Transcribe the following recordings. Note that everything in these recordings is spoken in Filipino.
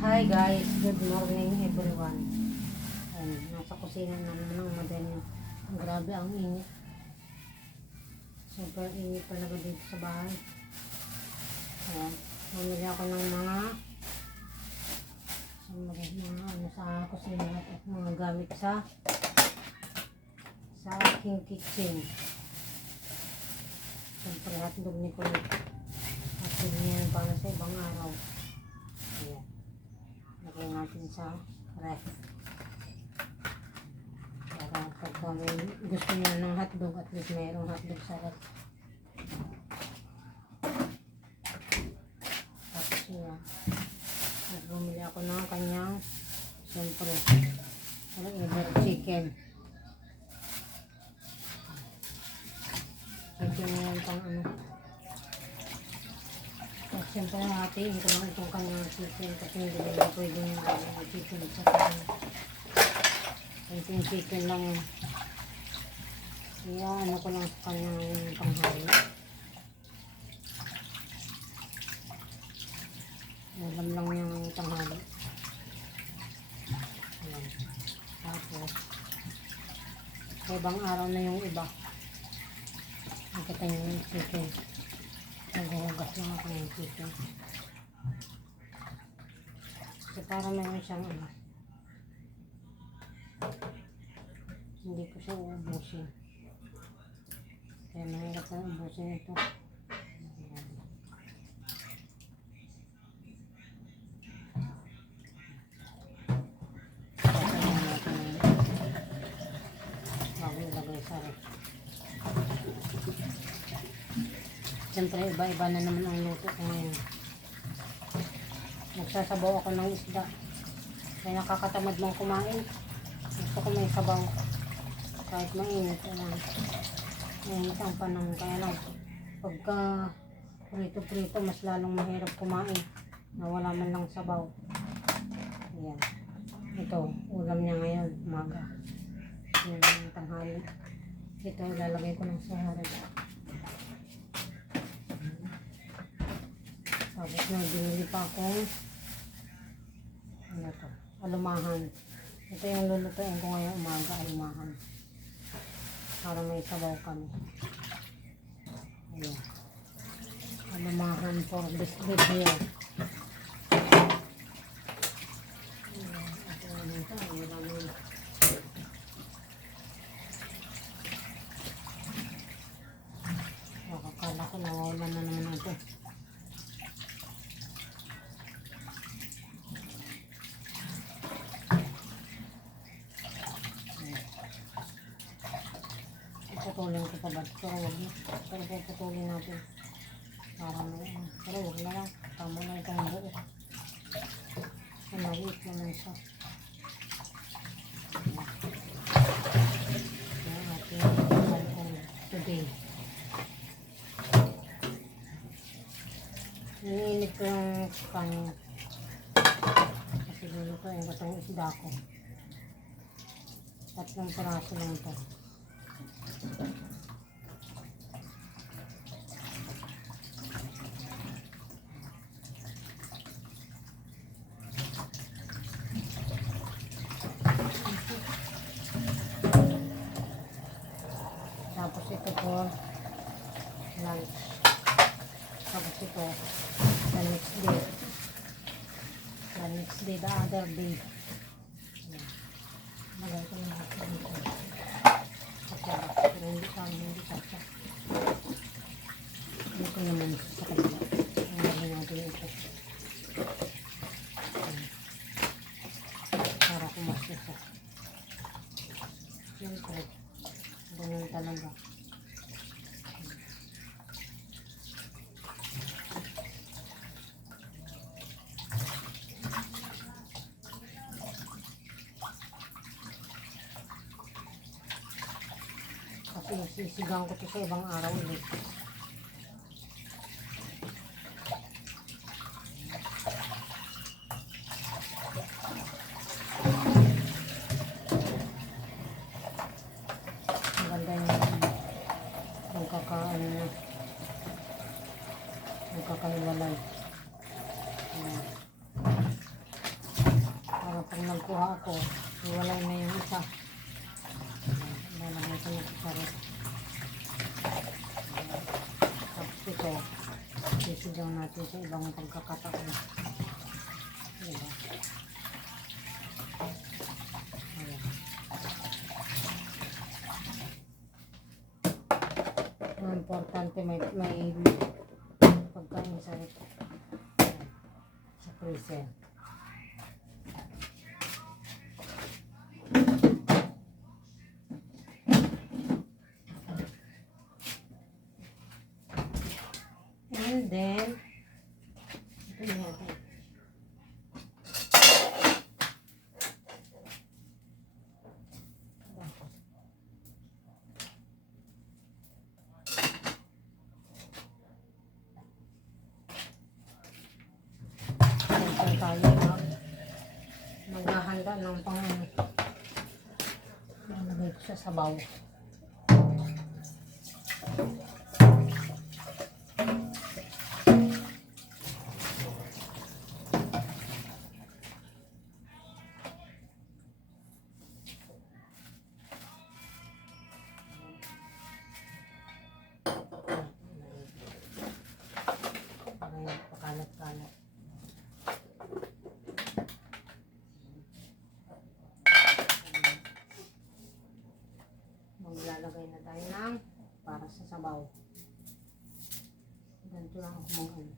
Hi guys, good morning everyone. Nasa kusina na naman ang madam. Grabe ang init. Super init talaga dito sa bahay. Ayan, bumili ako ng mga ano sa kusina at mga gamit sa aking kitchen. Siyempre hotdog ni Kulit. Hotdog niya para sa ibang araw. Ayan. Lagay natin sa ref. Para pagka may gusto niya ng hotdog, at least mayroong hotdog sa ref. Tapos yun. At bumili ako ng kanyang siyempre liver chicken. Chicken na yan pang ano. At siyempre hatiin ko lang itong kanyang chicken kasi hindi na pwedeng chicken sa kanya. Yung chicken lang yun. Kaya ano ko lang sa kanyang panghali. Alam lang yung tanghali. Ayan. Tapos sa ibang araw na yung iba. Nakita nyo yung chicken. Naghuhugas lang ako ng chicken. Kasi parang meron siyang ano. Hindi ko siya uubusin. Kaya mahirap na ubusin ito. Ayan. Pasayan natin bago ilagay sa ref. Siyempre iba-iba na naman ang luto ko ngayon. Nagsasabaw ako ng isda. Kaya nakakatamad mong kumain. Gusto ko may sabaw. Kahit mainit. Mainit ang panahon. Kaya lang pagka prito-prito mas lalong mahirap kumain. Nawala man lang sabaw. Ayan. Ito, ulam niya ngayon. Umaga. Yan ang tanghali. Ito ilalagay ko ng saharap. Tapos na binili pa akong ano to, alumahan. Ito yung lulutuin ko ngayong umaga, alumahan. Para may sabaw kami. Ayan. Alumahan for this video. Akala ko nawawalan na naman ito. Putulin ko pa ba? Pero wag na. Pero putulin natin. Para may ano. Pero wag na lang. Tama na itong buo. Maliit naman siya. Ayan ating alcohol today. Niniinit ko yung kanya. Kasi lulutuin ko itong isda ko. 3 piraso lang ito. Tapos ito po lunch. Tapos ito the next day. The next day, the other day. Magay ko na ako dito. Pero hindi kasi. Dito naman sa kanila. Ang lagay natin ito. Para kumasya siya. Siyempre, ganun talaga. Kasi sisigang ko ito sa ibang araw ulit. Ang ganda yung kakaano na. Yung kakaiwalay. Ayan. Nung nagkuha ako, iwalay na yung isa. Lalagay ko na isa rin. Tapos ito, sisigaw natin sa ibang pagkakataon. Diba? Ayan. Ang importante may pagkain sa freezer. And then, ito natin. Siyempre tayo maghahanda ng nalagay ko sa sabaw. Pakalat-kalat. Maglalagay na tayo ng para sa sabaw. Ganito lang ako mag-ano.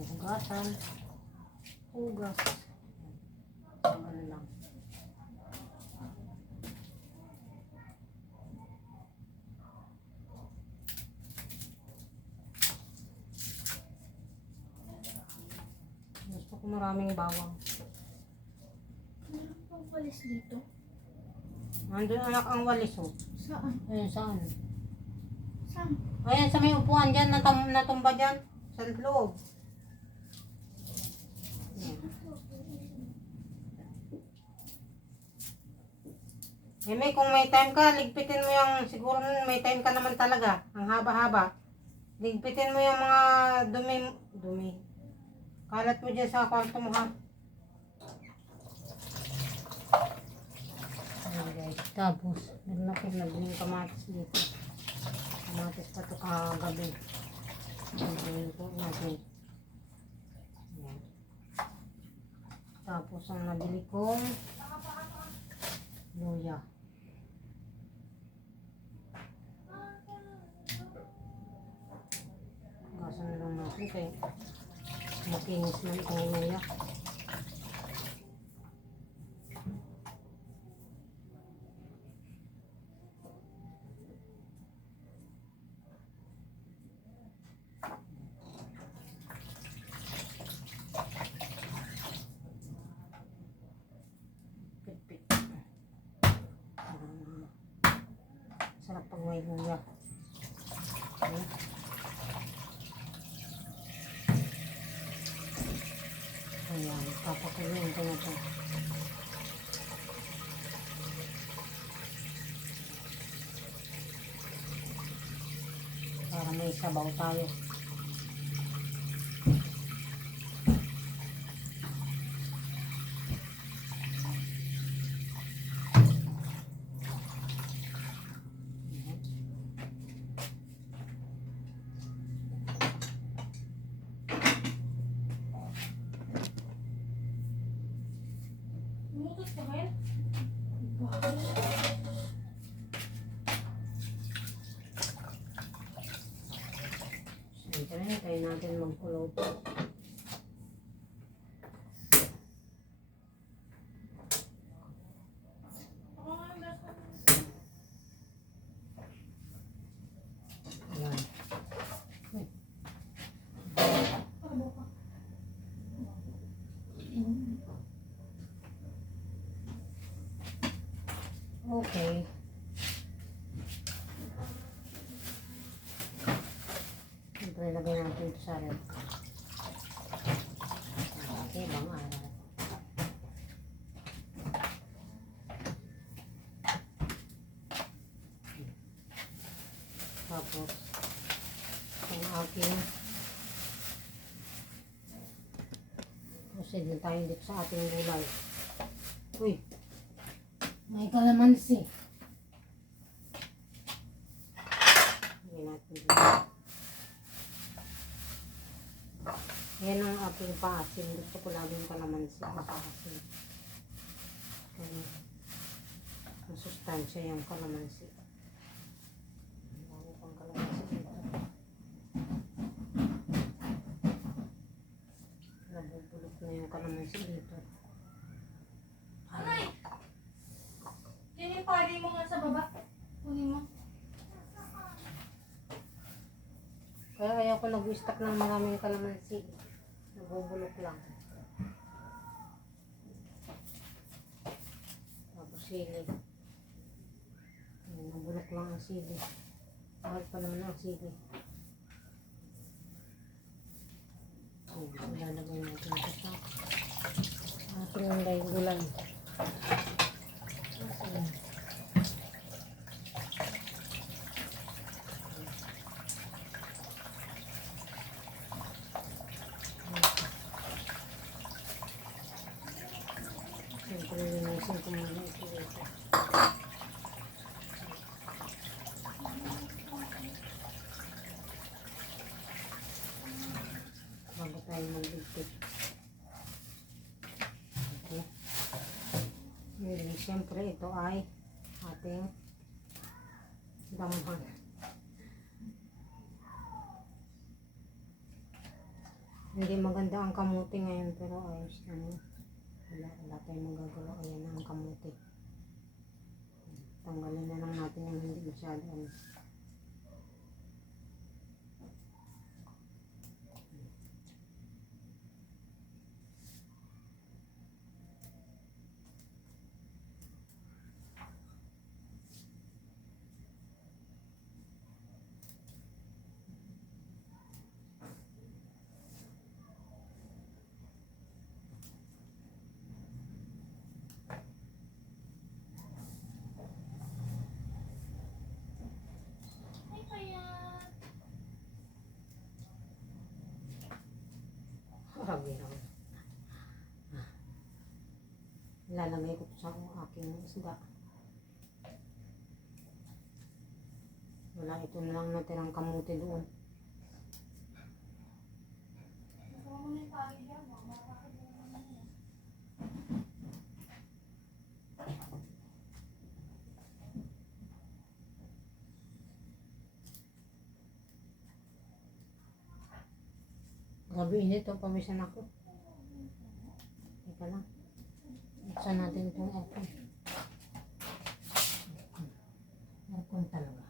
Hugasan. Hugas. Ano lang. Gusto ko maraming bawang. Meron pang walis dito. Nandun anak ang walis oh. Saan? Ayun saan? Saan? Ayan sa may upuan dyan, natumba dyan. Sa loob. Ayan. Eh, may kung may time ka, ligpitin mo yung, siguro may time ka naman talaga. Ang haba-haba. Ligpitin mo yung mga dumi. Kalat mo dyan sa kwarto mo ha. Ayan guys. Tapos, naglaking yung kamatis dito. Kamatis pa ito kagabi. Ayan po natin. Ayan. Tapos, ang nabili kong luya. Gasan na lang natin kaya makinis na itong luya. Pit-pit. Sarap pag may luya. Okay. Ayan, papakuloyin ko na ito. Para may sabaw tayo. Umutot ka ba yan? Siyempre, hintayin natin magkulo ito. Ayan. Okay. Siyempre, lagay natin ito sa red. Okay, ibang araw. Tapos, ang aking proceed na tayo dito sa ating gulay. Uy, may kalamansi. Lagyan natin dito. Yan ang aking paasin. Gusto ko laging kalamansi ang paasin. Kaya, masustansya yung kalamansi. Lagi pang kalamansi dito. Nabubulok na yung kalamansi dito. Aray! Yan yung pari mo nga sa baba. Kunin mo. Kaya ayaw ko nag-stock ng maraming kalamansi. Nabubulok lang. Tapos sili. Ayan, nabulok lang ang sili. Mahal pa naman ang sili. Ayan, ilalagay natin ito sa ating gulay. Ayan. Siyempre, linisin ko muna ito dito. Bago tayo mag-igpit. Okay. Ngayon, siyempre, ito ay ating damuhan. Hindi maganda ang kamuti ngayon, pero ayos lang. Wala tayong magagawa. Ayan na ang kamuti. Tanggalin na lang natin yung hindi masyado. Ay, kaya. Grabe lang. Ilalagay ko sa aking isda. Wala, ito na lang natirang kamuti doon. Nakuha mo na yung pari dyan. Makakapagod mo na yan. Grabe init, pawisan ako. Teka lang. Buksan natin itong aircon. Aircon talaga.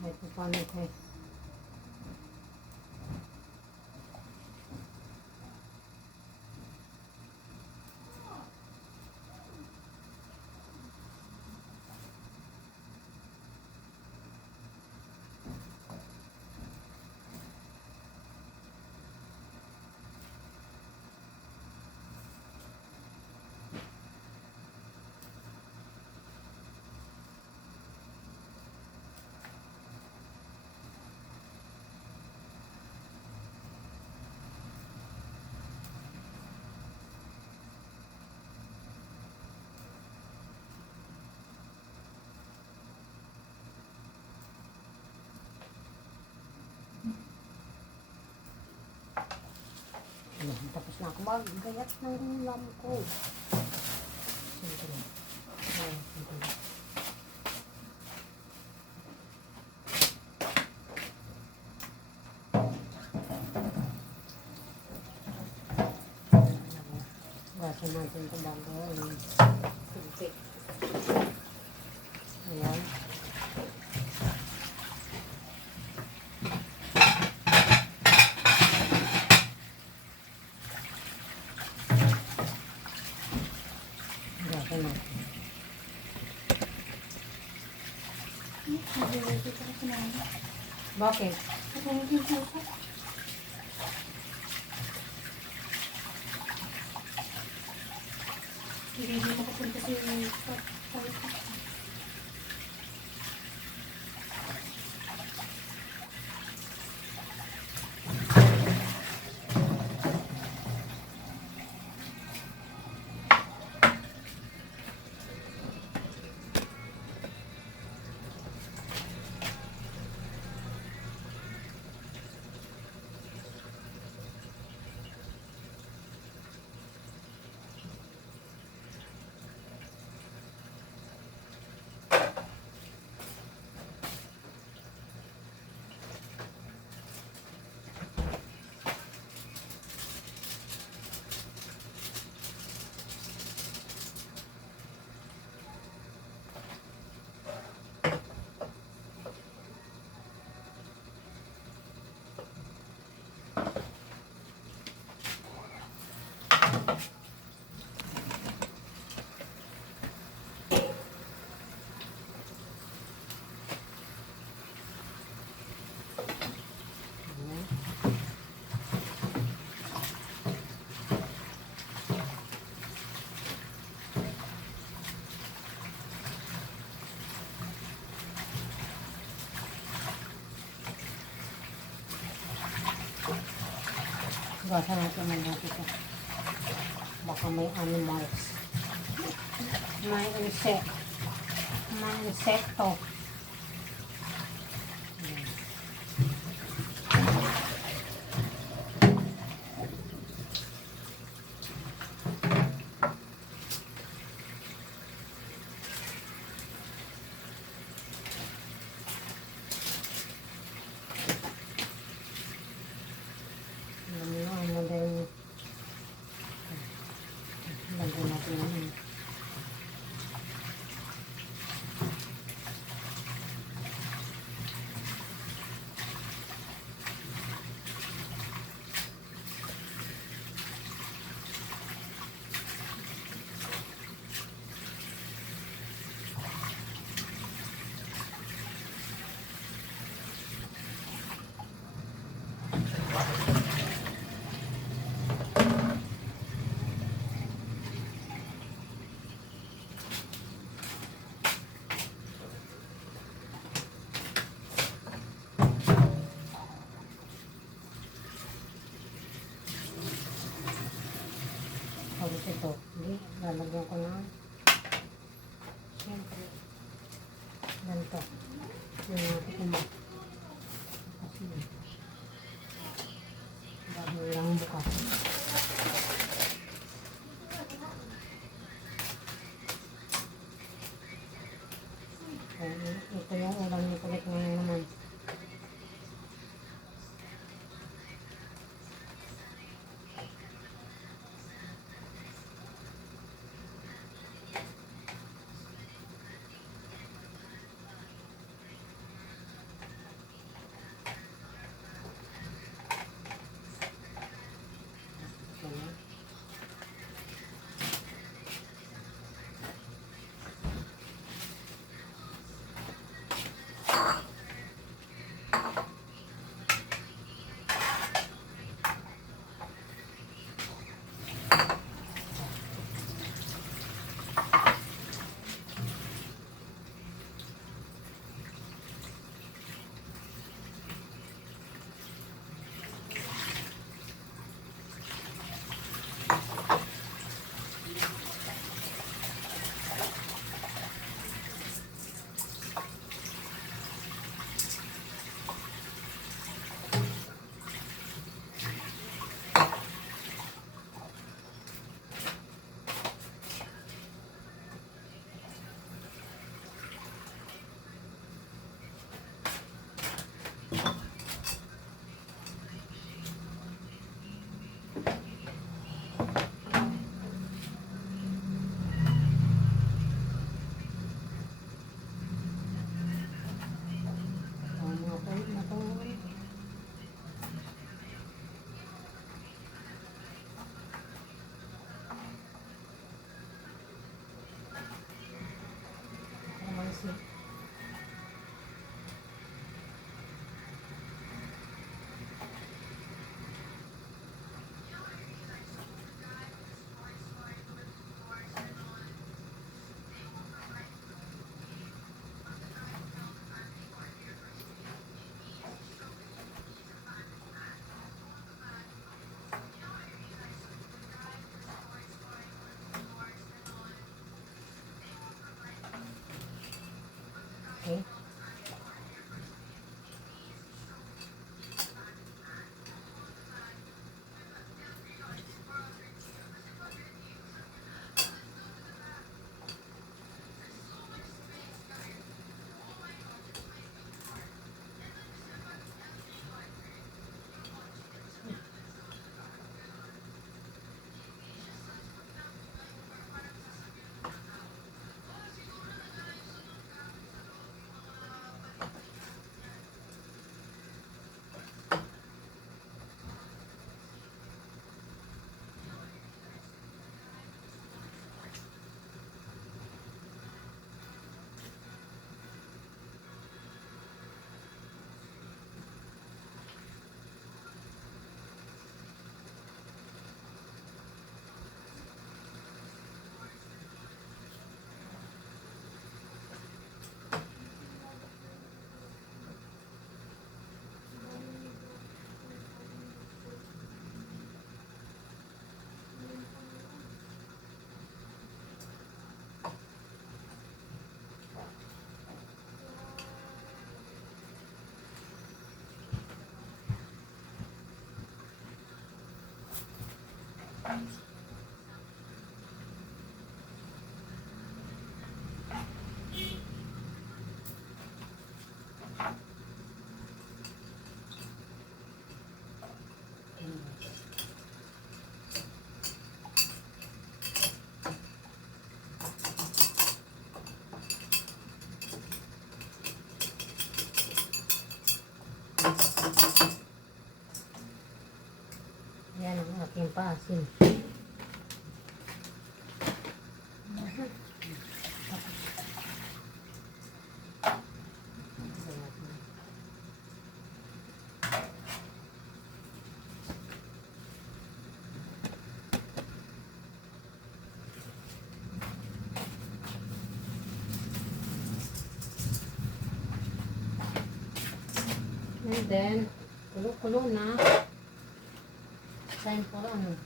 Kahit pa paano kayo. Ayan, tapos na ako maggayat ng ulam ko. Siyempre. Ayan, siyempre. Gasin natin ito bago. Silpi. Ayan. Gasin natin. Nag-iwalito ka kasi namin. Bakit? Nagmamit yung puso. Hindi mo makapunta sa Gasa natin ang natin ito. Baka may animals. May insect. May insekto. Lagyan natin ang tapos ito. Hindi, lalagyan ko na. Siyempre, ganito. Yung natin kumak. Kasi, bago lang bukas. Ito yung ulam ni kulit ngayon naman. Yan ang aking paasin. And then, kulo-kulo na. Time for ano.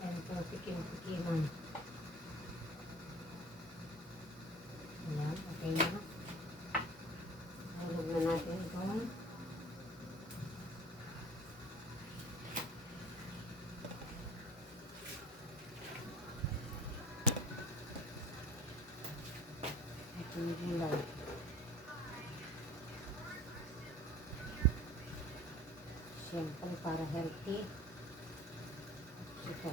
Time for tikim-tikiman. Ayan, okay na. Hulog na natin ito. Yung gulay. Siyempre para healthy. Ito.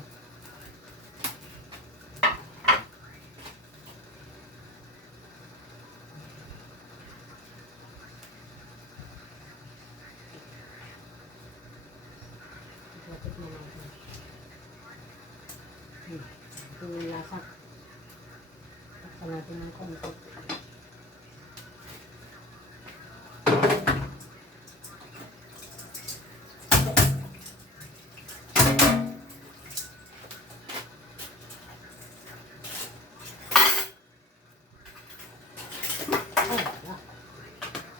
Lapit na natin. Ito yung lasa. Taksan natin ng konti.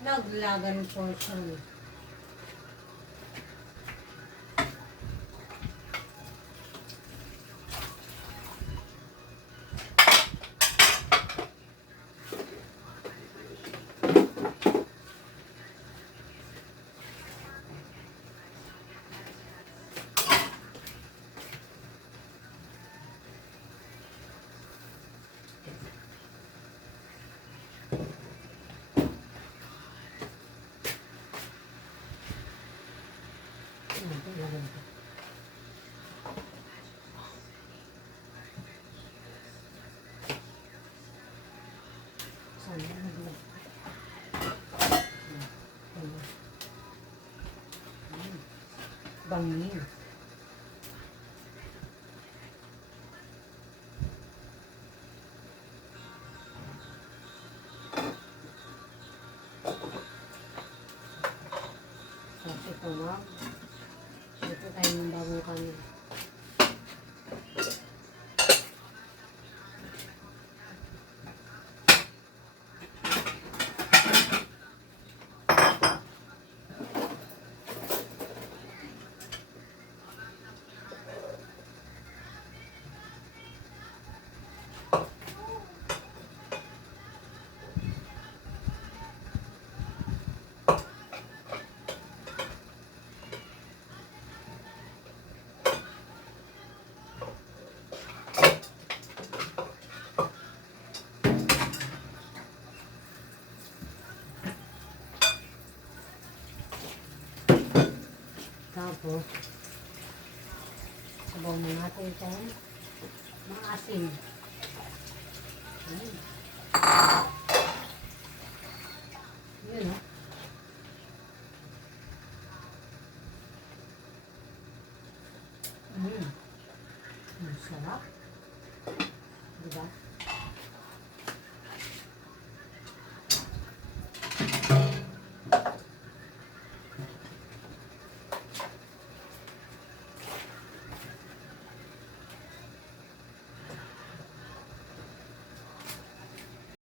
Naglagan portion. Bangin. Tapos ito na. Ito tayo ng bagong kanin. Tapos, sabaw na natin itong maasim. Yun, o. Ang sarap. Diba?